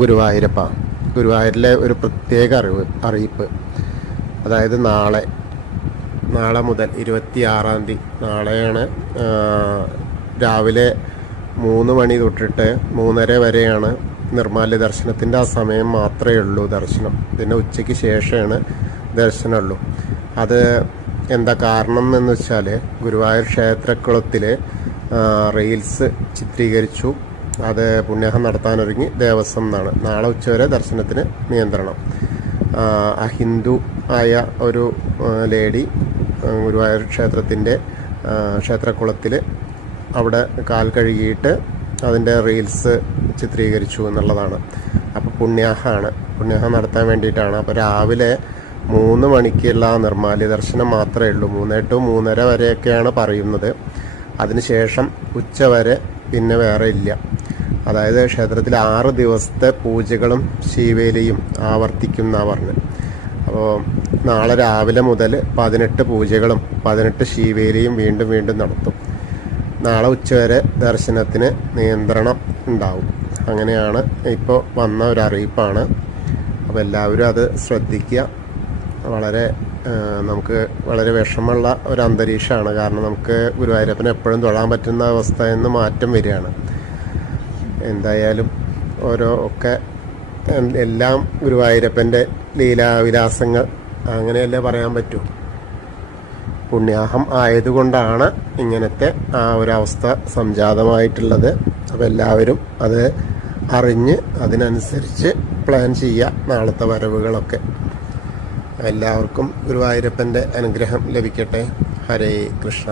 ഗുരുവായൂരപ്പ. ഗുരുവായൂരിലെ ഒരു പ്രത്യേക അറിയിപ്പ്. അതായത് നാളെ മുതൽ 26-ാം തീയതി നാളെയാണ്. രാവിലെ 3 മണി തൊട്ടിട്ട് 3:30 വരെയാണ് നിർമ്മാല്യ ദർശനത്തിൻ്റെ ആ സമയം മാത്രമേ ഉള്ളൂ ദർശനം. പിന്നെ ഉച്ചയ്ക്ക് ശേഷമാണ് ദർശനമുള്ളൂ. അത് എന്താ കാരണം എന്ന് വെച്ചാൽ, ഗുരുവായൂർ ക്ഷേത്രക്കുളത്തിൽ റീൽസ് ചിത്രീകരിച്ചു. അത് പുണ്യാഹം നടത്താനൊരുങ്ങി ദേവസ്വം എന്നാണ്. നാളെ ഉച്ചവരെ ദർശനത്തിന് നിയന്ത്രണം. അഹിന്ദു ആയ ഒരു ലേഡി ഗുരുവായൂർ ക്ഷേത്രത്തിൻ്റെ ക്ഷേത്രക്കുളത്തിൽ അവിടെ കാൽ കഴുകിയിട്ട് അതിൻ്റെ റീൽസ് ചിത്രീകരിച്ചു എന്നുള്ളതാണ്. അപ്പോൾ പുണ്യാഹം നടത്താൻ വേണ്ടിയിട്ടാണ്. അപ്പോൾ രാവിലെ 3 മണിക്കുള്ള നിർമ്മാല്യ ദർശനം മാത്രമേ ഉള്ളൂ. 3 to 3:30 വരെയൊക്കെയാണ് പറയുന്നത്. അതിനുശേഷം ഉച്ചവരെ പിന്നെ വേറെ ഇല്ല. അതായത് ക്ഷേത്രത്തിൽ 6 ദിവസത്തെ പൂജകളും ശീവേലിയും ആവർത്തിക്കുന്ന പറഞ്ഞ്. അപ്പോൾ നാളെ രാവിലെ മുതൽ 18 പൂജകളും 18 ശീവേലിയും വീണ്ടും നടത്തും. നാളെ ഉച്ചവരെ ദർശനത്തിന് നിയന്ത്രണം ഉണ്ടാവും. അങ്ങനെയാണ് ഇപ്പോൾ വന്ന ഒരു അറിയിപ്പാണ്. അപ്പോൾ എല്ലാവരും അത് ശ്രദ്ധിക്കുക. നമുക്ക് വളരെ വിഷമമുള്ള ഒരു അന്തരീക്ഷമാണ്. കാരണം നമുക്ക് ഗുരുവായൂരപ്പനെ എപ്പോഴും തൊഴാൻ പറ്റുന്ന അവസ്ഥയിൽ നിന്ന് മാറ്റം വരികയാണ്. എന്തായാലും എല്ലാം ഗുരുവായൂരപ്പൻ്റെ ലീലാവിലാസങ്ങൾ അങ്ങനെയല്ലേ പറയാൻ പറ്റൂ. പുണ്യാഹം ആയതുകൊണ്ടാണ് ഇങ്ങനത്തെ ആ ഒരവസ്ഥ സംജാതമായിട്ടുള്ളത്. അപ്പോൾ എല്ലാവരും അത് അറിഞ്ഞ് അതിനനുസരിച്ച് പ്ലാൻ ചെയ്യുക നാളത്തെ വരവുകളൊക്കെ. എല്ലാവർക്കും ഗുരുവായൂരപ്പൻ്റെ അനുഗ്രഹം ലഭിക്കട്ടെ. ഹരേ കൃഷ്ണ.